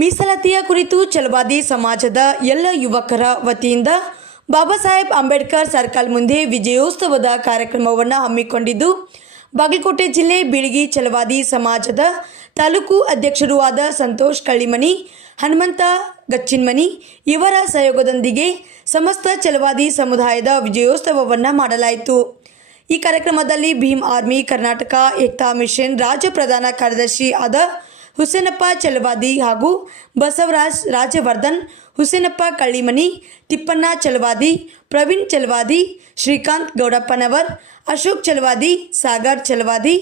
ಮೀಸಲಾತಿಯ ಕುರಿತು ಛಲವಾದಿ ಸಮಾಜದ ಎಲ್ಲ ಯುವಕರ ವತಿಯಿಂದ ಬಾಬಾ ಸಾಹೇಬ್ ಅಂಬೇಡ್ಕರ್ ಸರ್ಕಲ್ ಮುಂದೆ ವಿಜಯೋತ್ಸವದ ಕಾರ್ಯಕ್ರಮವನ್ನು ಹಮ್ಮಿಕೊಂಡಿದ್ದು, ಬಾಗಲಕೋಟೆ ಜಿಲ್ಲೆ ಬಿಳಿಗಿ ಛಲವಾದಿ ಸಮಾಜದ ತಾಲೂಕು ಅಧ್ಯಕ್ಷರೂ ಆದ ಸಂತೋಷ್ ಕಳ್ಳಿಮನಿ ಹನುಮಂತ ಗಚ್ಚಿನ್ಮನಿ ಇವರ ಸಹಯೋಗದೊಂದಿಗೆ ಸಮಸ್ತ ಛಲವಾದಿ ಸಮುದಾಯದ ವಿಜಯೋತ್ಸವವನ್ನು ಮಾಡಲಾಯಿತು. ಈ ಕಾರ್ಯಕ್ರಮದಲ್ಲಿ ಭೀಮ್ ಆರ್ಮಿ ಕರ್ನಾಟಕ ಏಕ್ತಾ ಮಿಷನ್ ರಾಜ್ಯ ಪ್ರಧಾನ ಕಾರ್ಯದರ್ಶಿ ಆದ ಹುಸೇನಪ್ಪ ಚಲವಾದಿ ಹಾಗೂ ಬಸವರಾಜ್ ರಾಜವರ್ಧನ್ ಹುಸೇನಪ್ಪ ಕಳ್ಳಿಮನಿ, ತಿಪ್ಪಣ್ಣ ಚಲವಾದಿ, ಪ್ರವೀಣ್ ಚಲವಾದಿ, ಶ್ರೀಕಾಂತ್ ಗೌಡಪ್ಪನವರ್, ಅಶೋಕ್ ಚಲವಾದಿ, ಸಾಗರ್ ಚಲವಾದಿ,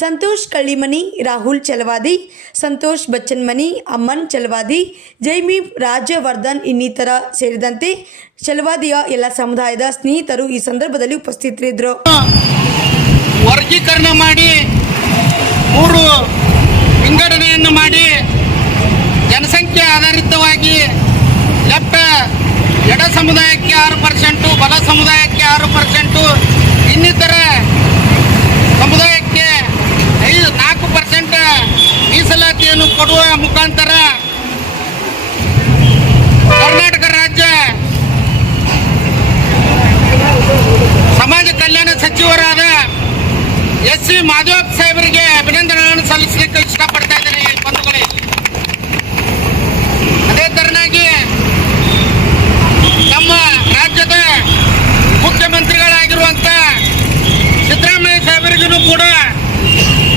ಸಂತೋಷ್ ಕಳ್ಳಿಮನಿ, ರಾಹುಲ್ ಚಲವಾದಿ, ಸಂತೋಷ್ ಬಚ್ಚನ್ಮನಿ, ಅಮ್ಮನ್ ಚಲವಾದಿ, ಜೈಮಿ ರಾಜವರ್ಧನ್ ಇನ್ನಿತರ ಸೇರಿದಂತೆ ಚಲವಾದಿಯ ಎಲ್ಲ ಸಮುದಾಯದ ಸ್ನೇಹಿತರು ಈ ಸಂದರ್ಭದಲ್ಲಿ ಉಪಸ್ಥಿತರಿದ್ದರು. ವರ್ಗೀಕರಣ ಮಾಡಿ ಮೂರು ವಿಂಗಡಣೆಯನ್ನು ಮಾಡಿ ಜನಸಂಖ್ಯೆ ಆಧಾರಿತವಾಗಿ ಲೆಫ್ಟ್ ಎಡ ಸಮುದಾಯಕ್ಕೆ ಆರು ಪರ್ಸೆಂಟು, ಬಲ ಸಮುದಾಯಕ್ಕೆ ಆರು ಪರ್ಸೆಂಟು, ಇನ್ನಿತರ ಸಮುದಾಯಕ್ಕೆ ಐದು, ನಾಲ್ಕು ಪರ್ಸೆಂಟ್ ಮೀಸಲಾತಿಯನ್ನು ಕೊಡುವ ಮುಖಾಂತರ ಕರ್ನಾಟಕ ರಾಜ್ಯ ಸಮಾಜ ಕಲ್ಯಾಣ ಸಚಿವರಾದ ಎಸ್ ಸಿ ಮಾಧವಪ್ಪ ಸಾಹೇಬರಿಗೆ ಅಭಿನಂದನೆಗಳನ್ನು ಸಲ್ಲಿಸಲಿಕ್ಕೆ ಇಷ್ಟಪಡ್ತಾ ಇದ್ದೇನೆ ಈ ಬಂಧುಗಳೇ ಅದೇ ತರನಾಗಿ ನಮ್ಮ ರಾಜ್ಯದ ಮುಖ್ಯಮಂತ್ರಿಗಳಾಗಿರುವಂತ ಸಿದ್ದರಾಮಯ್ಯ ಸಾಹೇಬರಿಗೂ ಕೂಡ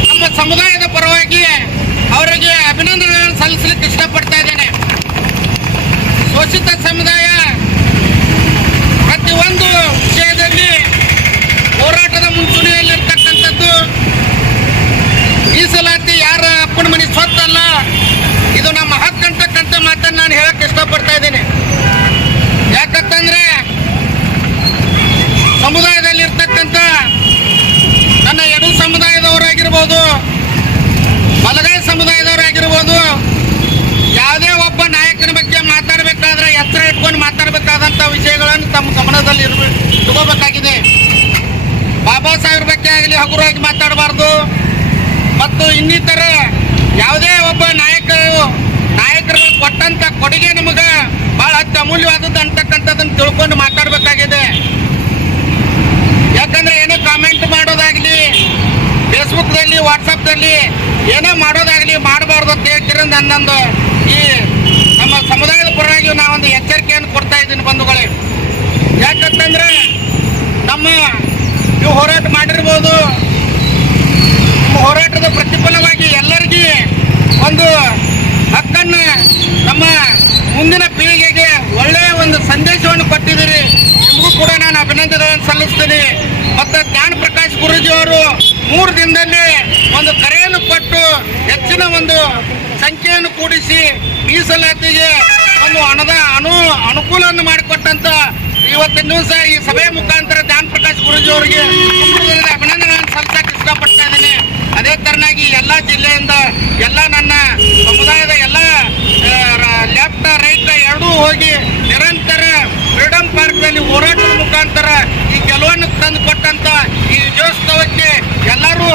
ನಮ್ಮ ಸಮುದಾಯದ ಪರವಾಗಿ ಅವರಿಗೆ ಅಭಿನಂದನೆಗಳನ್ನು ಸಲ್ಲಿಸಲಿಕ್ಕೆ ಇಷ್ಟಪಡ್ತಾ ಇದ್ದೇನೆ. ಶೋಷಿತ ಸಮುದಾಯ ಪ್ರತಿಯೊಂದು ವಿಷಯದಲ್ಲಿ ಹೋರಾಟದ ಮುಂಚೂಣಿಯಲ್ಲಿರ್ತಕ್ಕಂಥದ್ದು ಹಗುರವಾಗಿ ಮಾತಾಡಬಾರ್ದು. ಮತ್ತು ಇನ್ನಿತರ, ಯಾವುದೇ ಒಬ್ಬ ನಾಯಕರು ನಾಯಕರು ಕೊಟ್ಟಂತ ಕೊಡುಗೆ ನಮಗೆ ಬಹಳ ಅಮೂಲ್ಯವಾದದ್ದು ಅಂತಕ್ಕಂಥದ್ದನ್ನು ತಿಳ್ಕೊಂಡು ಮಾತಾಡಬೇಕಾಗಿದೆ. ಯಾಕಂದ್ರೆ ಏನೋ ಕಾಮೆಂಟ್ ಮಾಡೋದಾಗ್ಲಿ ಫೇಸ್ಬುಕ್ದಲ್ಲಿ ವಾಟ್ಸಪ್ದಲ್ಲಿ ಏನೋ ಮಾಡೋದಾಗ್ಲಿ ಮಾಡಬಾರ್ದು ಅಂತ ಹೇಳ್ತೀರ ನನ್ನೊಂದು ಈ ನಮ್ಮ ಸಮುದಾಯದ ಪರವಾಗಿ ನಾವೊಂದು ಎಚ್ಚರಿಕೆಯನ್ನು ಕೊಡ್ತಾ ಇದ್ದೀನಿ ಬಂಧುಗಳೇ. ಯಾಕಂತಂದ್ರೆ ನಮ್ಮ ನೀವು ಹೋರಾಟ ಮಾಡಿರ್ಬೋದು ಹೋರಾಟದ ಪ್ರತಿಫಲವಾಗಿ ಎಲ್ಲರಿಗೂ ಒಂದು ಹಕ್ಕನ್ನು ನಮ್ಮ ಮುಂದಿನ ಪೀಳಿಗೆಗೆ ಒಳ್ಳೆಯ ಒಂದು ಸಂದೇಶವನ್ನು ಕೊಟ್ಟಿದ್ದೀರಿ. ನಿಮಗೂ ಕೂಡ ನಾನು ಅಭಿನಂದನೆಗಳನ್ನು ಸಲ್ಲಿಸ್ತೀನಿ. ಮತ್ತು ಜ್ಞಾನ ಪ್ರಕಾಶ್ ಗುರೂಜಿ ಅವರು ಮೂರು ದಿನದಲ್ಲಿ ಒಂದು ಕರೆಯನ್ನು ಕೊಟ್ಟು ಹೆಚ್ಚಿನ ಒಂದು ಸಂಖ್ಯೆಯನ್ನು ಕೂಡಿಸಿ ಮೀಸಲಾತಿಗೆ ಒಂದು ಹಣದ ಅನು ಅನುಕೂಲವನ್ನು ಮಾಡಿಕೊಟ್ಟಂತ ಇವತ್ತಿನ ದಿವಸ ಈ ಸಭೆಯ ಮುಖಾಂತರ ಜ್ಞಾನ ಪ್ರಕಾಶ್ ಗುರೂಜಿ ಅವರಿಗೆ ಅಭಿನಂದನೆಗಳನ್ನು ಸಲ್ಲಿಸಕ್ಕೆ ಇಷ್ಟಪಡ್ತಾ ಇದ್ದೀನಿ. ಅದೇ ತರನಾಗಿ ಎಲ್ಲ ಜಿಲ್ಲೆಯಿಂದ ಎಲ್ಲ ನನ್ನ ಸಮುದಾಯದ ಎಲ್ಲ ಲೆಫ್ಟ್, ರೈಟ್ ಎರಡೂ ಹೋಗಿ ನಿರಂತರ ಫ್ರೀಡಂ ಪಾರ್ಕ್ನಲ್ಲಿ ಹೋರಾಟದ ಮುಖಾಂತರ ಈ ಗೆಲುವನ್ನು ತಂದು ಕೊಟ್ಟಂತ ಈ ವಿಜಯೋತ್ಸವಕ್ಕೆ ಎಲ್ಲರೂ